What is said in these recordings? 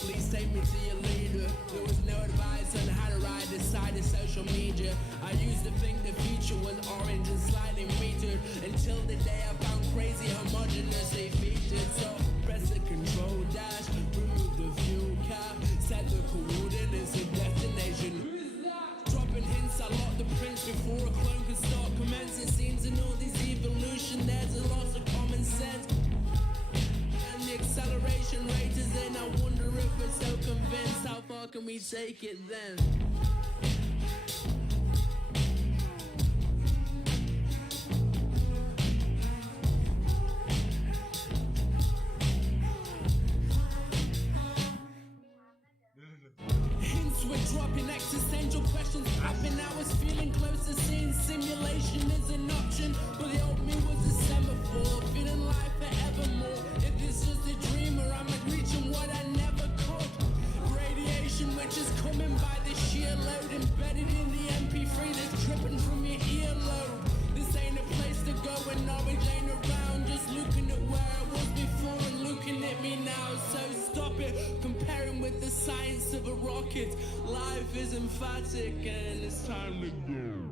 Please take me to your leader. There was no advice on how to ride the side of social media. I used to think the future was orange and slightly metered, until the day I found crazy homogeneously featured. So press the control dash, remove the fuel cap, set the coordinates of destination. Dropping hints, I lock the prints before a clone could start commence. It seems in all this evolution there's a loss of common sense. And the acceleration rate is in. I wonder if we're so convinced. How far can we take it then? Hints we're dropping, existential questions popping. I was feeling close to seeing simulation is an option, but the old me was a semaphore, feeling life forevermore. If it's just a dream or I'm like reaching what I never caught. Radiation which is coming by the sheer load, embedded in the MP3 that's dripping from your earlobe. This ain't a place to go when knowledge ain't around. Just looking at where I was before and looking at me now. So stop it, comparing with the science of a rocket. Life is emphatic and it's time to go.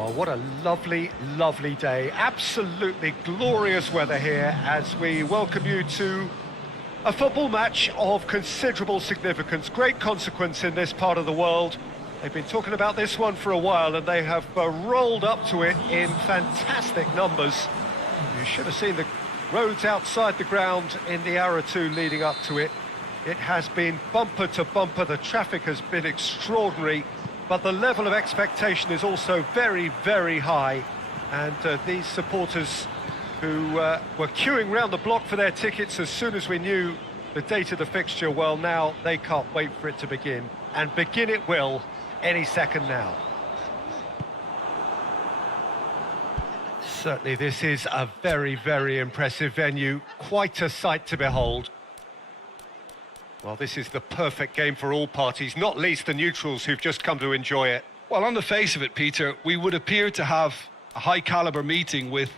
Well, what a lovely, lovely day. Absolutely glorious weather here as we welcome you to a football match of considerable significance, great consequence in this part of the world. They've been talking about this one for a while and they have rolled up to it in fantastic numbers. You should have seen the roads outside the ground in the hour or two leading up to it. It has been bumper to bumper, the traffic has been extraordinary, but the level of expectation is also very, very high. And these supporters who were queuing round the block for their tickets as soon as we knew the date of the fixture, well, now they can't wait for it to begin. And begin it will any second now. Certainly this is a very, very impressive venue, quite a sight to behold. Well, this is the perfect game for all parties, not least the neutrals who've just come to enjoy it. Well, on the face of it, Peter, we would appear to have a high-caliber meeting with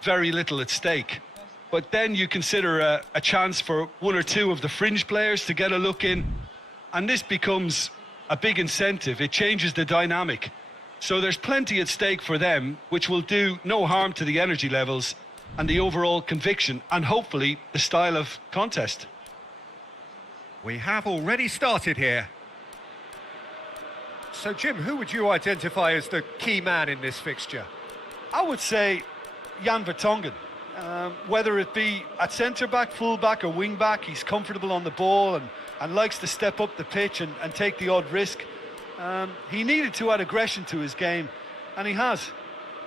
very little at stake. But then you consider a chance for one or two of the fringe players to get a look in, and this becomes a big incentive. It changes the dynamic. So there's plenty at stake for them, which will do no harm to the energy levels and the overall conviction, and hopefully the style of contest. We have already started here. So, Jim, who would you identify as the key man in this fixture? I would say Jan Vertonghen. Whether it be at centre-back, full-back or wing-back, he's comfortable on the ball and likes to step up the pitch and take the odd risk. He needed to add aggression to his game, and he has.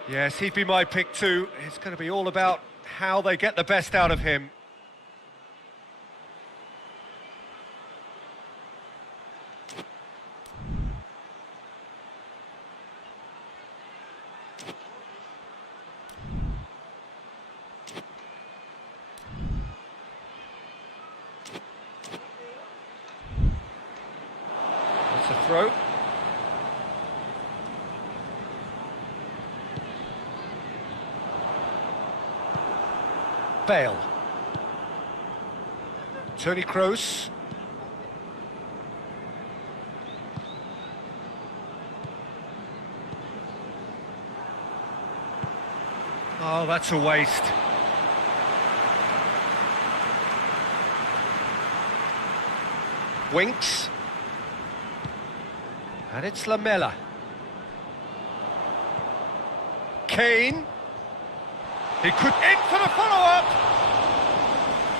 Yes, he'd be my pick too. It's going to be all about how they get the best out of him. That's a throw. Bale. Tony Kroos. Oh, that's a waste. Winks. And it's Lamela. Kane. He could in for the follow-up.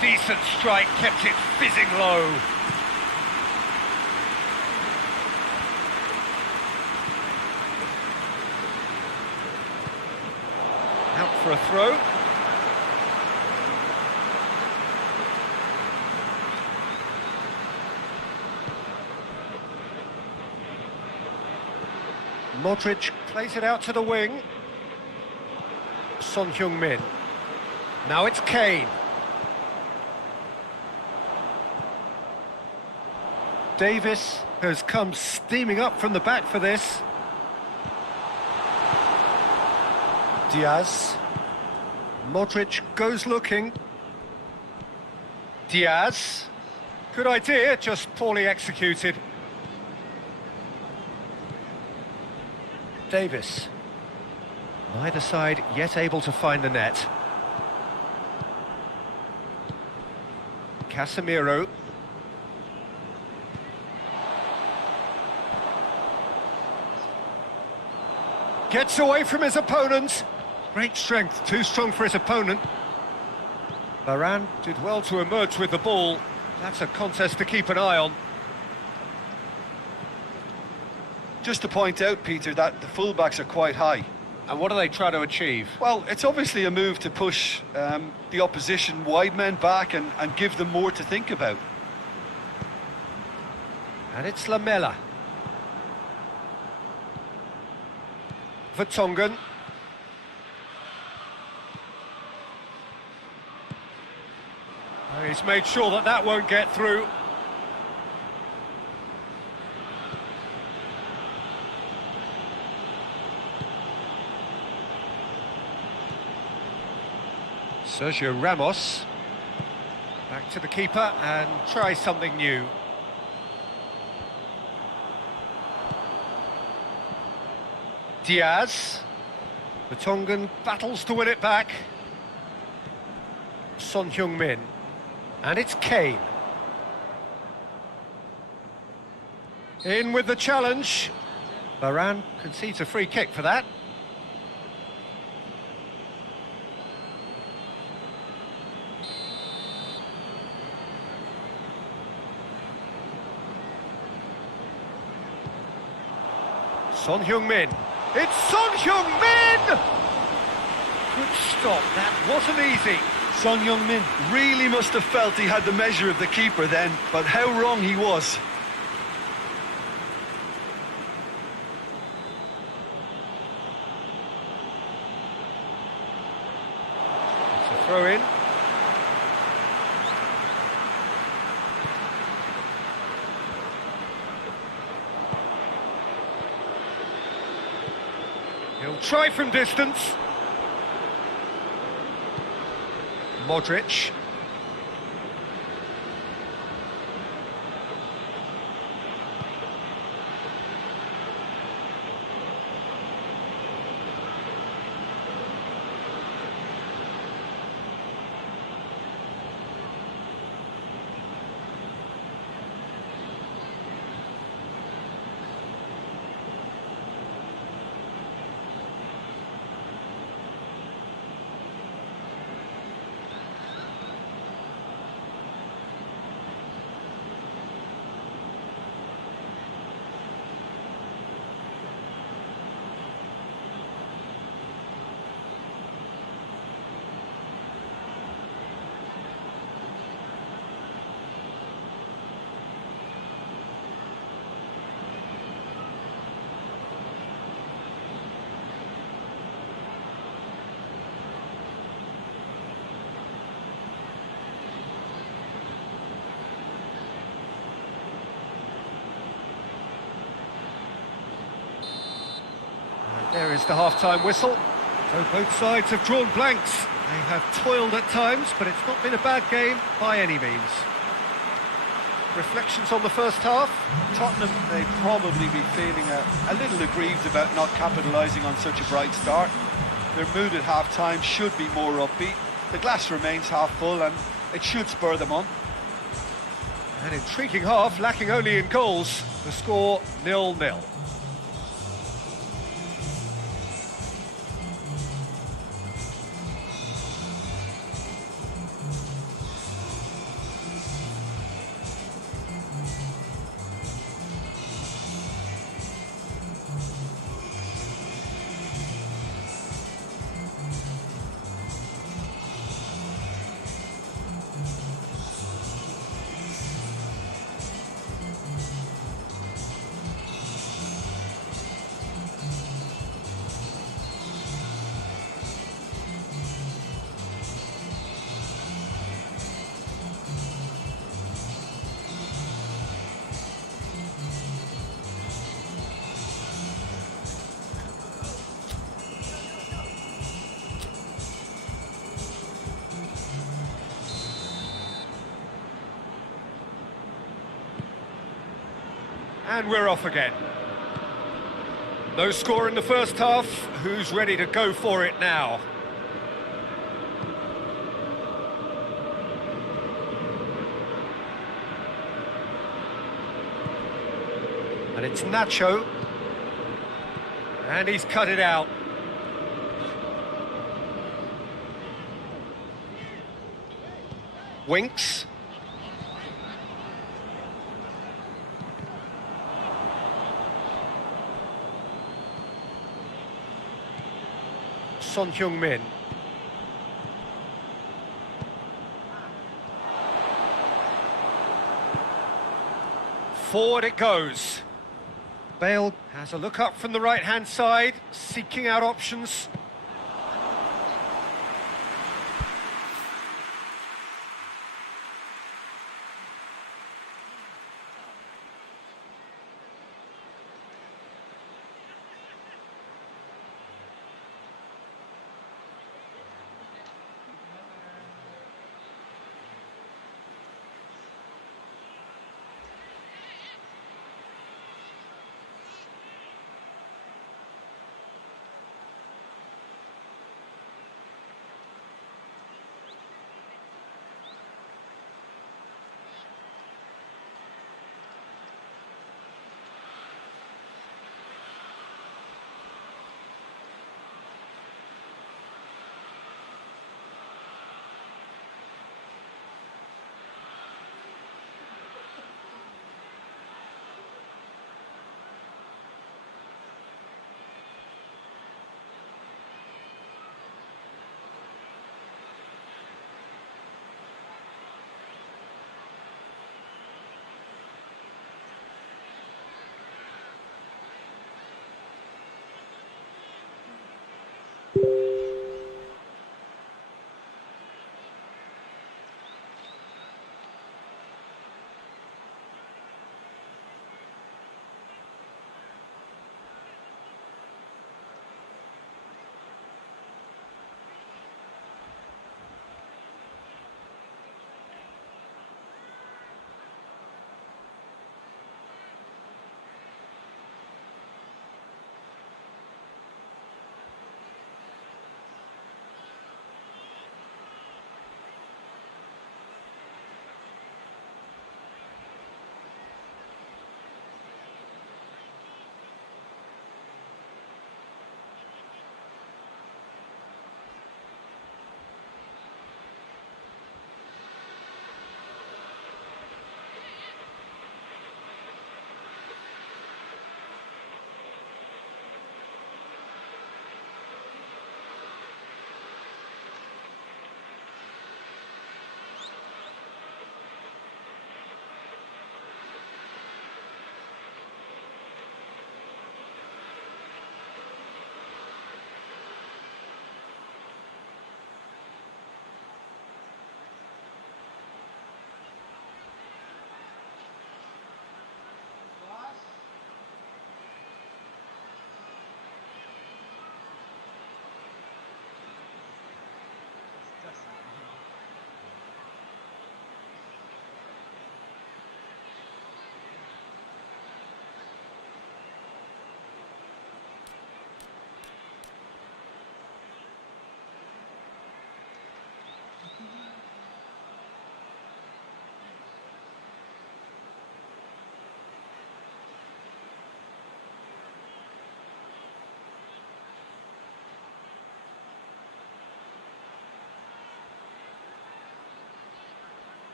Decent strike, kept it fizzing low. Out for a throw. Modric plays it out to the wing. Son Heung-min. Now it's Kane. Davis has come steaming up from the back for this. Diaz. Modric goes looking. Diaz. Good idea, just poorly executed. Davis. Neither side yet able to find the net. Casemiro. Gets away from his opponent. Great strength, too strong for his opponent. Varane did well to emerge with the ball. That's a contest to keep an eye on. Just to point out, Peter, that the fullbacks are quite high. And what are they trying to achieve? Well, it's obviously a move to push the opposition wide men back and give them more to think about. And it's Lamela. Vertonghen. Oh, he's made sure that that won't get through. Sergio Ramos. Back to the keeper and try something new. Diaz. The Tongan battles to win it back. Son Heung-min. And it's Kane. In with the challenge. Varane concedes a free kick for that. Son Heung-min. It's Son Heung-min! Good stop, that wasn't easy. Son Heung-min really must have felt he had the measure of the keeper then, but how wrong he was. It's a throw in. He'll try from distance. Modric. There is the half-time whistle. So both sides have drawn blanks. They have toiled at times, but it's not been a bad game by any means. Reflections on the first half? Tottenham, they probably be feeling a little aggrieved about not capitalising on such a bright start. Their mood at half-time should be more upbeat. The glass remains half full and it should spur them on. An intriguing half, lacking only in goals. The score 0-0. And we're off again. No score in the first half. Who's ready to go for it now? And it's Nacho. And he's cut it out. Winks. Son Heung-min. Forward it goes. Bale has a look up from the right-hand side, seeking out options.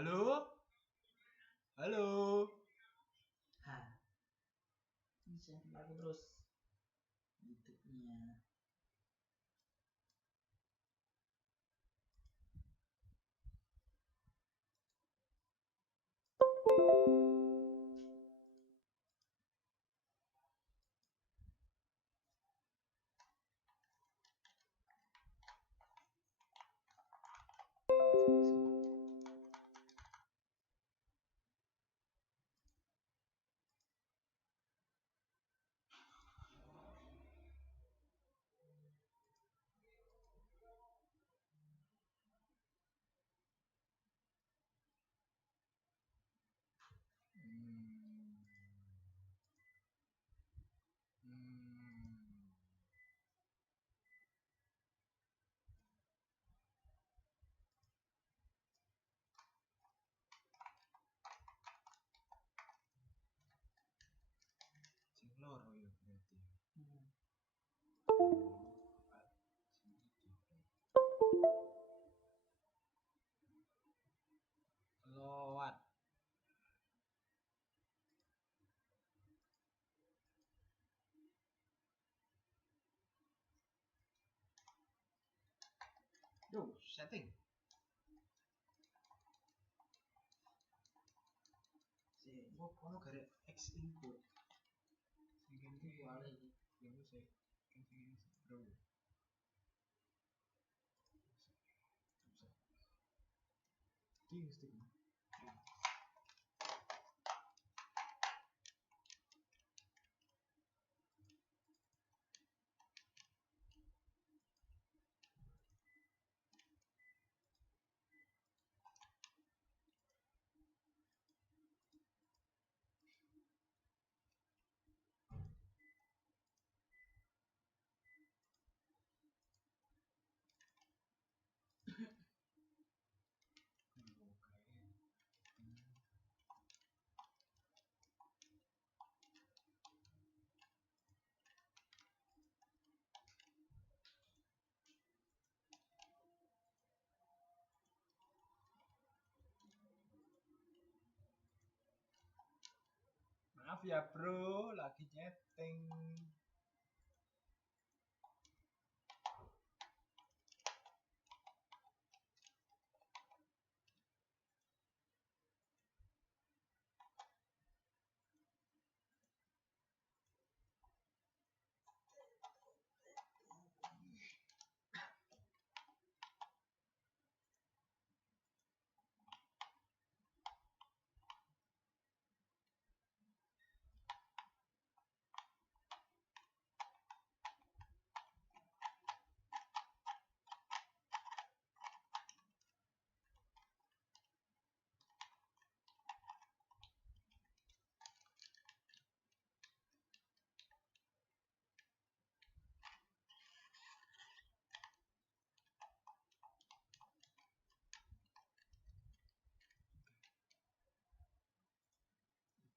Halo? Halo? Hah, bisa aku terus YouTube-nya. Sing loro ya berarti. Lowat. Duh, setting. Si, kono garek X input. Sing kene wale iki. Ya wis sik. Sing kene bro. Ting stick. Maaf ya bro, lagi nyeting.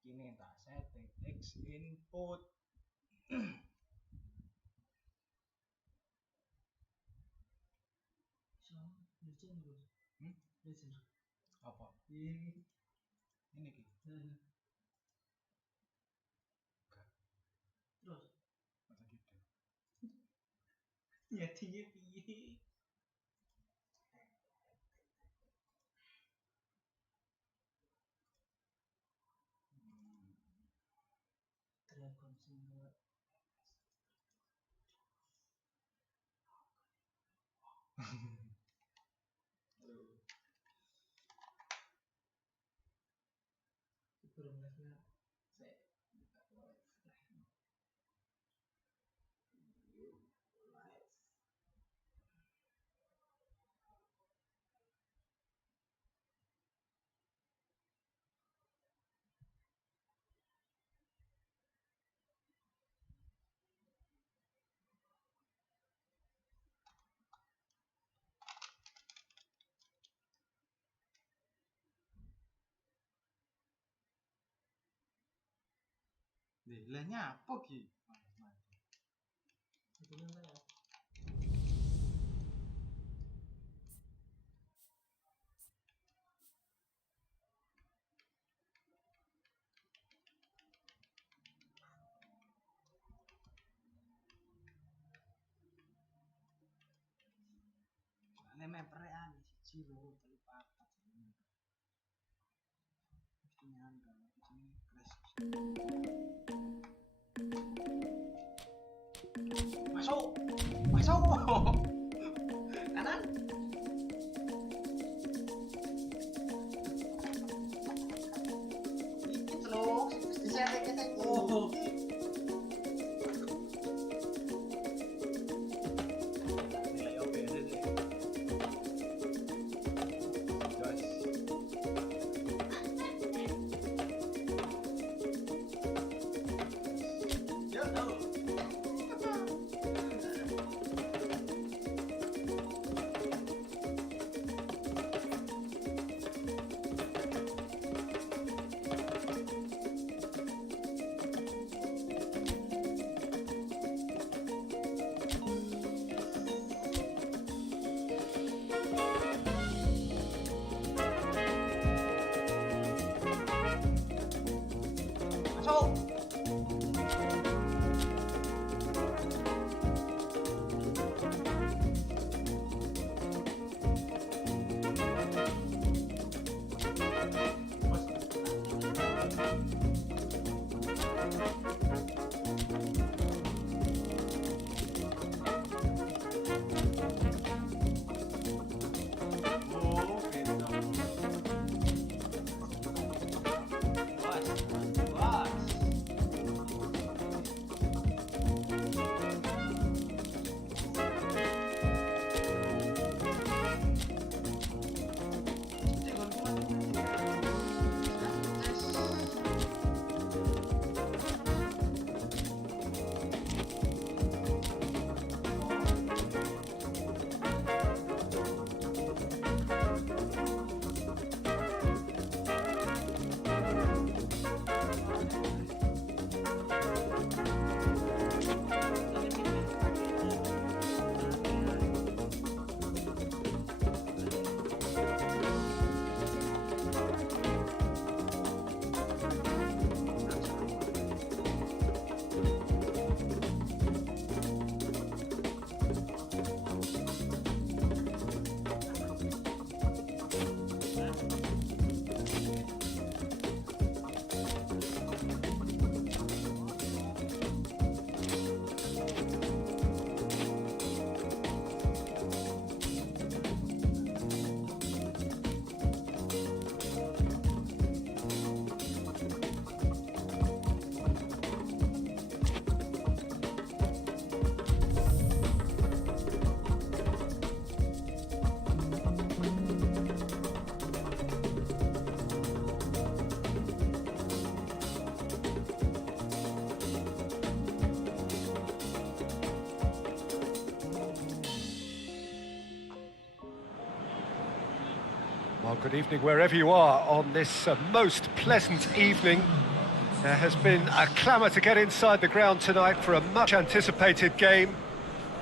Kini tak setting X input. So, legend bro. Legend. Apa? Ini. Ini ki. Terus. Masa gitu. Nyatinya piye? Dragon semua. Belum live-nya. Saya buka live. Live. Lah nyapa ki? Itu kan saya. Remember zero kali papat. Mesti nyangka, ini crash. Masuk, masuk. Kanan. Dikit loh, disetek-setek. Oh. Masuk. Well, good evening wherever you are on this most pleasant evening. There has been a clamour to get inside the ground tonight for a much anticipated game.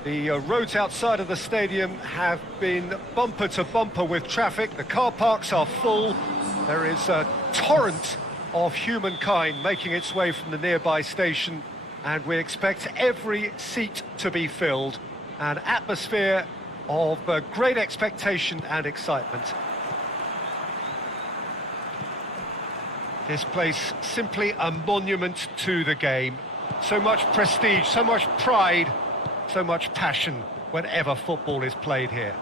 The roads outside of the stadium have been bumper to bumper with traffic. The car parks are full. There is a torrent of humankind making its way from the nearby station, and we expect every seat to be filled. An atmosphere of great expectation and excitement. This place simply a monument to the game. So much prestige, so much pride, so much passion whenever football is played here.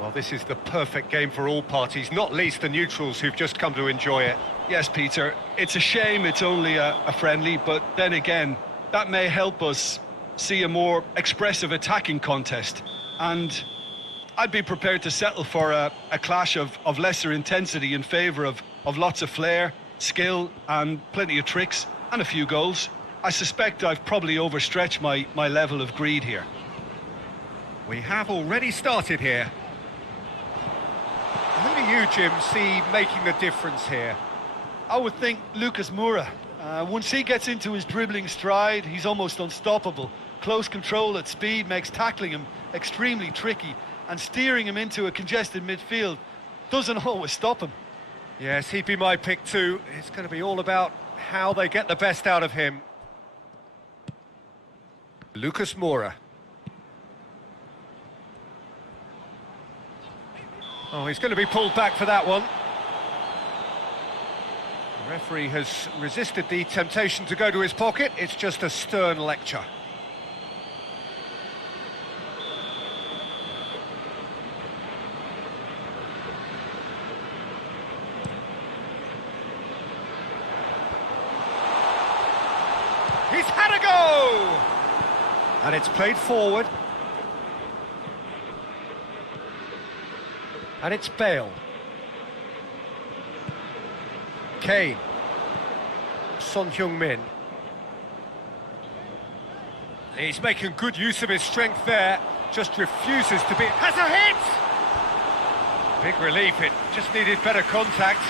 Well, this is the perfect game for all parties, not least the neutrals who've just come to enjoy it. Yes, Peter, it's a shame it's only a friendly, but then again, that may help us see a more expressive attacking contest. And I'd be prepared to settle for a clash of lesser intensity in favour of lots of flair, skill and plenty of tricks and a few goals. I suspect I've probably overstretched my level of greed here. We have already started here. Who do you, Jim, see making the difference here? I would think Lucas Moura. Once he gets into his dribbling stride, he's almost unstoppable. Close control at speed makes tackling him extremely tricky, and steering him into a congested midfield doesn't always stop him. Yes, he'd be my pick too. It's going to be all about how they get the best out of him. Lucas Moura. Oh, he's going to be pulled back for that one. The referee has resisted the temptation to go to his pocket. It's just a stern lecture. He's had a go! And it's played forward. And it's Bale. Kane. Son Heung-min. He's making good use of his strength there. Just refuses to be... Has a hit! Big relief, it just needed better contact.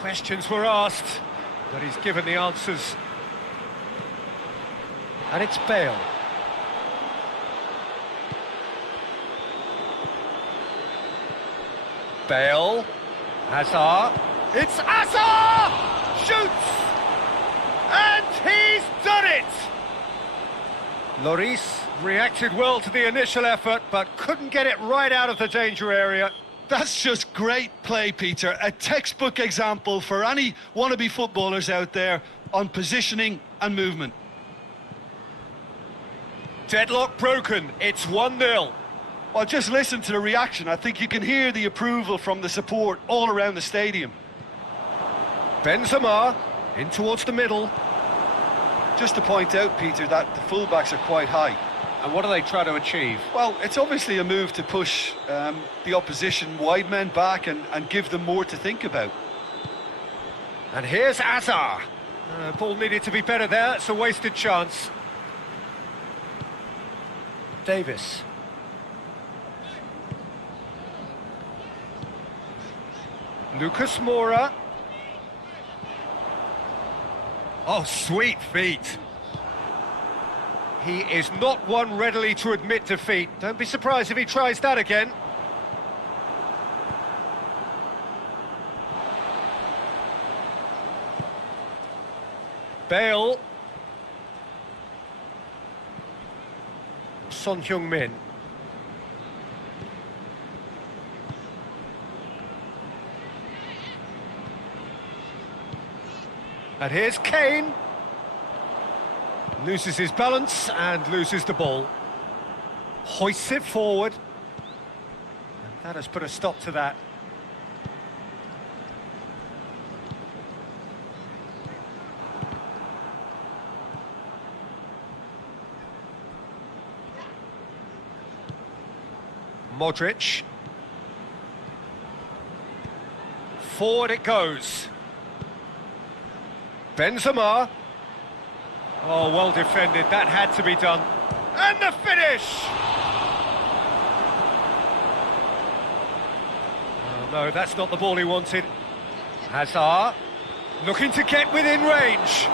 Questions were asked, but he's given the answers. And it's Bale. Bale. Hazard. It's Hazard! Shoots! And he's done it! Lloris reacted well to the initial effort, but couldn't get it right out of the danger area. That's just great play, Peter. A textbook example for any wannabe footballers out there on positioning and movement. Deadlock broken. It's 1-0. Well, just listen to the reaction. I think you can hear the approval from the support all around the stadium. Benzema in towards the middle. Just to point out, Peter, that the fullbacks are quite high. And what do they try to achieve? Well, it's obviously a move to push the opposition wide men back and give them more to think about. And here's Hazard. Ball needed to be better there. It's a wasted chance. Davis. Lucas Moura. Oh, sweet feet. He is not one readily to admit defeat. Don't be surprised if he tries that again. Bale. Son Heung-min. And here's Kane. Loses his balance and loses the ball. Hoists it forward. And that has put a stop to that. Modric. Forward it goes. Benzema. Oh, well defended. That had to be done. And the finish! Oh, no, that's not the ball he wanted. Hazard. Looking to get within range.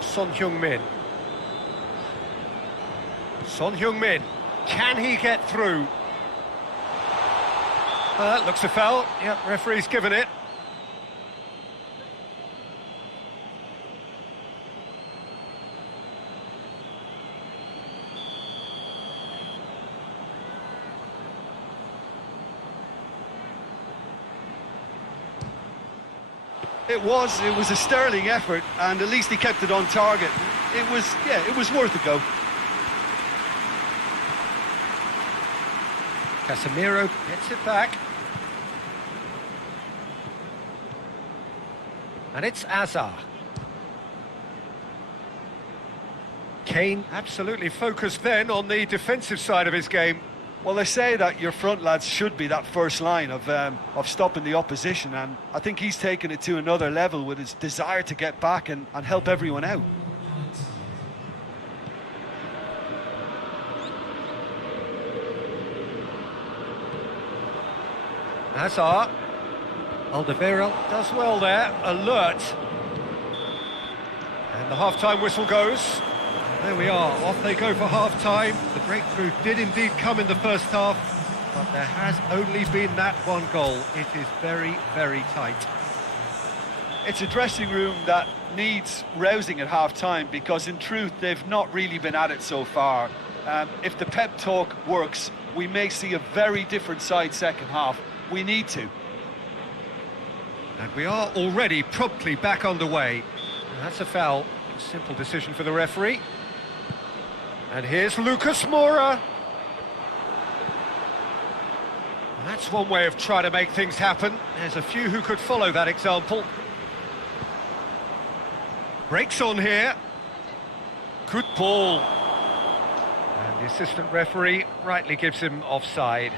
Son Heung-min. Son Heung-min. Can he get through? That looks a foul. Yep, referee's given it. It was a sterling effort, and at least he kept it on target. It was worth a go. Casemiro gets it back. And it's Hazard. Kane absolutely focused then on the defensive side of his game. Well, they say that your front lads should be that first line of stopping the opposition, and I think he's taken it to another level with his desire to get back and help everyone out. Hazard. Alderweireld does well there, alert. And the half-time whistle goes. There we are, off they go for half-time. The breakthrough did indeed come in the first half. but there has only been that one goal. It is very, very tight. It's a dressing room that needs rousing at half-time because, in truth, they've not really been at it so far. If the pep talk works, we may see a very different side second half. We need to. And we are already promptly back underway. That's a foul. A simple decision for the referee. And here's Lucas Moura. That's one way of trying to make things happen. There's a few who could follow that example. Breaks on here. Good ball. And the assistant referee rightly gives him offside.